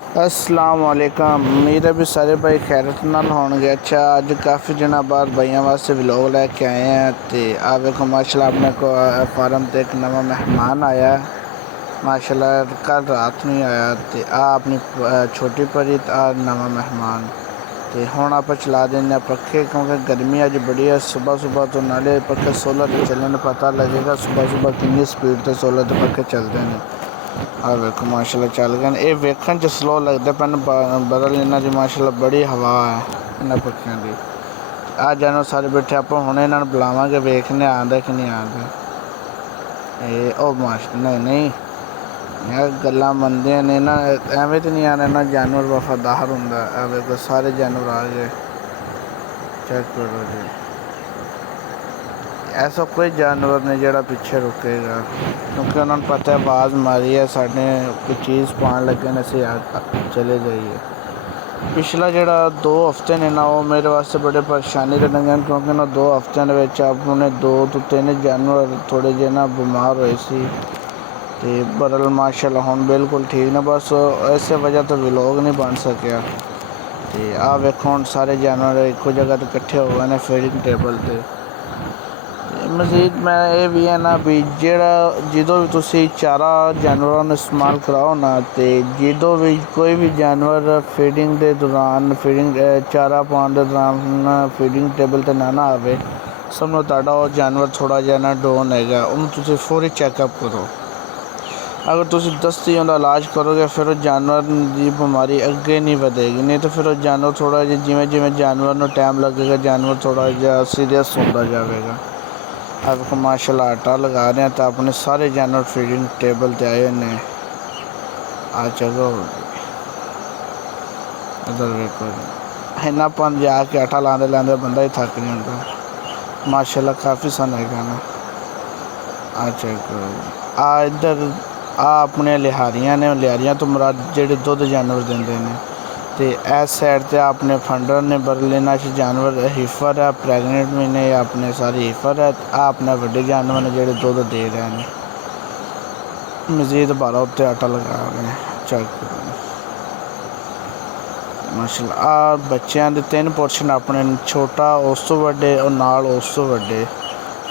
अस्सलाम वालेकुम। उम्मीद है भी सारे भाई खैरत नाल होंगे। अच्छा, अज काफ़ी दिनों बाद भाइयों वास्ते व्लॉग लैके आए हैं। तो आ देखो माशाल्लाह अपने को फार्म ते एक नवा मेहमान आया माशाल्लाह, कल रात नहीं आया। तो आ अपनी छोटी परी आ नवा मेहमान। तो हुण आप चला दें पखे, क्योंकि गर्मी अज बड़ी है। सुबह सुबह तो नाले पखे सोलर चलन, पता लगेगा सुबह सुबह कितनी स्पीड से सोलर के पखे चलते हैं। आ वेखो माशाल्लाह चल गए। ये वेखन च स्लो लगते पैन, बदल इन्हों की माशाल्लाह बड़ी हवा है इन्होंने पक्षियों की। आ जानवर सारे बैठे, आप हुणे इन्हों बुलावांगे, वेखने आंदे कि नहीं आंदे। ओ नहीं नहीं यार गल्लां मनदे ने ना, एवें तो नहीं आना ना। जानवर वफादार होंदा। आ वेखो सारे जानवर आ गए, चेक करो जी। ऐसा कोई जानवर नहीं जोड़ा पीछे रुकेगा, क्योंकि उन्होंने पता है आवाज़ मारी है साढ़े कोई चीज़ पान लगे ने, असी चले जाइए। पिछला जोड़ा 2 हफ्ते ने ना, वो मेरे वास्ते बड़े परेशानी दे लगे, क्योंकि ना 2 हफ्तों के अपने 2 तो 3 जानवर थोड़े जे ना बीमार होए सी। ते बदल माशाल्लाह हुण बिल्कुल ठीक ने, बस इस वजह तो व्लॉग नहीं बन सकिया। ते आ वेखो हुण सारे जानवर एको जगह तो इकट्ठे हो गए ने फीडिंग टेबल ते। मजीद मैं ये भी है ना भी जो भी तुसी चारा जानवरों ने इस्तेमाल कराओ ना, तो जो भी कोई भी जानवर फीडिंग के दौरान चारा पाने के दौरान फीडिंग टेबल पर ना आए, समझो तुहाडा वो जानवर थोड़ा जहा ना डाउन है, उन्होंने फौरी चैकअप करो। अगर तुम दस्ती उनका इलाज करोगे, फिर वो जानवर की बीमारी अगे नहीं बढ़ेगी। नहीं तो फिर वो जानवर थोड़ा जिहा जिमें जिमें जानवर को टाइम लगेगा, जानवर थोड़ा जहा सीरियस होता जाएगा। अब माशाल्लाह आटा लगा रहे हैं, तो अपने सारे जानवर फीडिंग टेबल पे आए ने। आ चलो इधर देखो, इन्नापन जाके आटा लाते लाते बंदा ही थक नहीं होता। माशाल्लाह काफ़ी सन है ना। आ चलो आ इधर आ अपने लिहारियां ने, लिहारियां तो मुराद जेडे दुध जानवर देंदे ने। तो इस साइड से अपने फंडर ने बरलिना जानवर हिफर है, प्रैगनेंट भी ने, अपने सारे हिफर है। आ अपने बड़े जानवर ने जोड़े दुध दे रहे हैं। मजीद 12 उत्ते आटा लगा रहे हैं, चेक करो माशाल्लाह। आ बच्चों के 3 पोर्शन अपने, छोटा उस तो बड़े और नाल उस तो बड़े।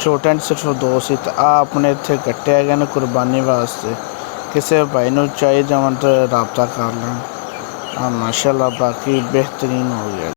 छोटे सिर्फ 2 सी। आ अपने इतने कट्टे गए ने कुर्बानी वास्ते, किसी भाई को चाहिए तो रबता कर लें। हाँ माशाल्लाह बाकी बेहतरीन हो गया।